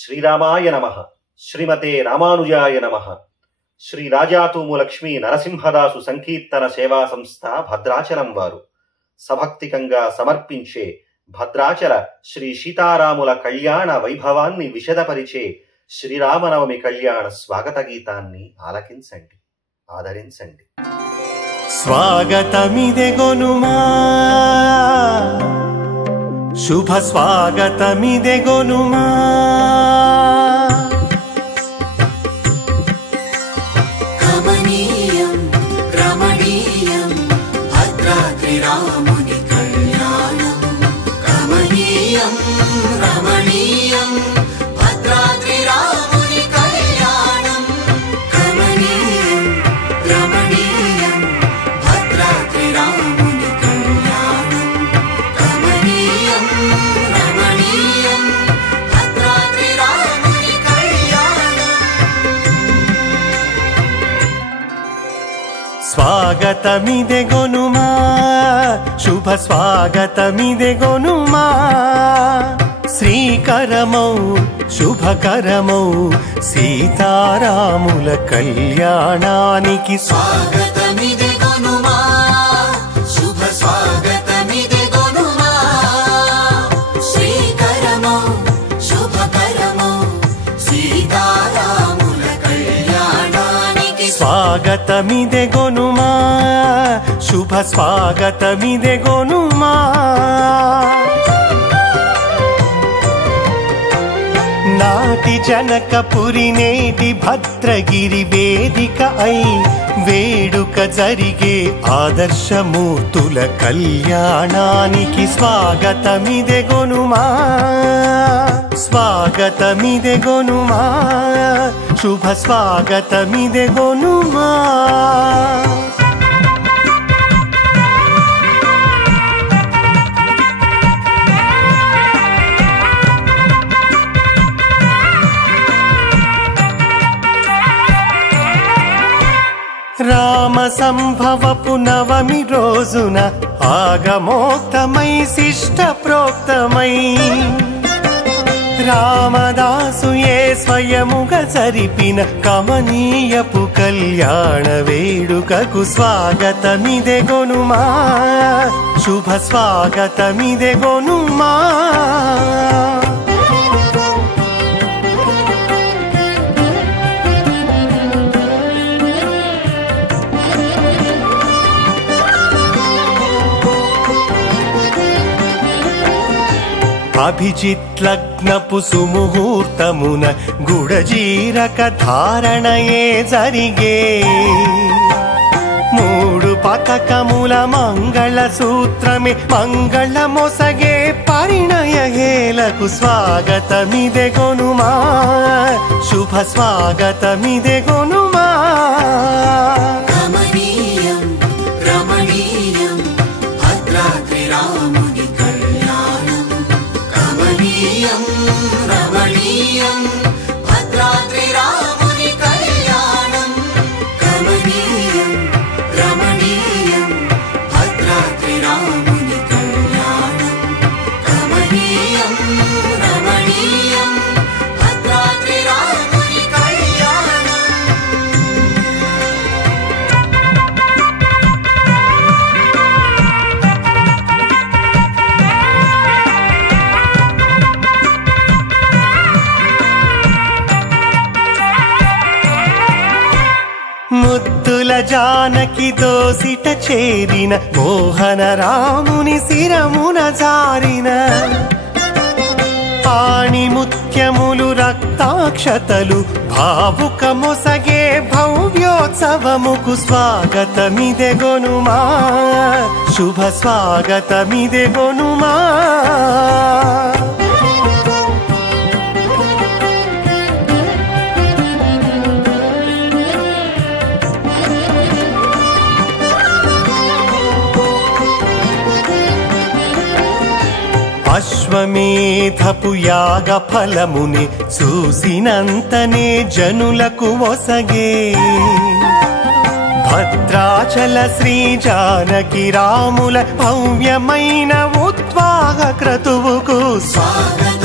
శ్రీరామాయ నమః. శ్రీమతే రామానుజాయ నమః. శ్రీ రాజాతూము లక్ష్మీ నరసింహదాసు సంకీర్తన సేవా సంస్థ భద్రాచలం వారు సభక్తికంగా సమర్పించే భద్రాచల శ్రీ సీతారాముల కళ్యాణ వైభవాన్ని విశదపరిచే శ్రీరామనవమి కళ్యాణ స్వాగత గీతాన్ని ఆలకించండి, ఆదరించండి. స్వాగతమిదెగొనుమా శుభ స్వాగతమిదెగొనుమా, కమనీయం రమణీయం భద్రాద్రి రాముని కళ్యాణం. కమనీయం రమణీయం భద్రాద్రి రాముని కళ్యాణం. కమనీయం రమణీయం భద్రాద్రి రాముని కళ్యాణం. కమనీయం రమణీయం భద్రాద్రి రాముని కళ్యాణం. స్వాగతమిదెగొనుమా శుభ స్వాగతమిదెగొనుమా, శ్రీకరమౌ శుభకరమౌ సీతారాముల కళ్యాణానికి స్వాగతమిదెగొనుమా శుభ స్వాగతమిదెగొనుమా, శ్రీకరమౌ శుభకరమౌ సీతారాముల కళ్యాణానికి. స్వాగతమిదెగొనుమా శుభ స్వాగతమిదెగొనుమా, నాటి జనకపురి నేటి భద్రగిరి వేదిక అయి వేడుక జరిగే ఆదర్శమూర్తుల కళ్యాణానికి స్వాగతమిదెగొనుమా. స్వాగతమిదెగొనుమా శుభ స్వాగతమిదెగొనుమా. రామ సంభవపు నవమి రోజున ఆగమోక్తమై శిష్ట ప్రోక్తమై రామదాసు ఏ స్వయముగా జరిపిన కమనీయపు కళ్యాణ వేడుకకు స్వాగతమిదెగొనుమా శుభ స్వాగతమిదెగొనుమా. అభిజిత్ లగ్నపు సుముహూర్తమున గుడజీరక ధారణయే జరిగే, మూడు పతకముల మంగళ సూత్రమే మంగళ మొసగే పరిణయ హేలకు స్వాగతమిదెగొనుమా శుభ స్వాగతమిదెగొనుమా. కమనీయం రమణీయం భద్రాద్రి రాముని కళ్యాణం. కమనీయం రమణీయం భద్రాద్రి రాముని కళ్యాణం. కమనీయం రమణీయం భద్రాద్రి రాముని కళ్యాణం. కమనీయం రమణీయం భద్రాద్రి రాముని కళ్యాణం. ముద్దుల జానకి దోసిట చేరిన మోహన రాముని శిరమున జారిన పాణి ముత్యములు రక్తాక్షతలు భావుక మొసగే భవ్యోత్సవముకు స్వాగతమిదెగొనుమా శుభ స్వాగతమిదెగొనుమా. అశ్వమేధపు యాగ ఫలముని చూసినంతనే జనులకు ఒసగే, భద్రాచల శ్రీ జానకి రాముల భవ్యమైన ఉత్వాహ క్రతువుకు స్వాగత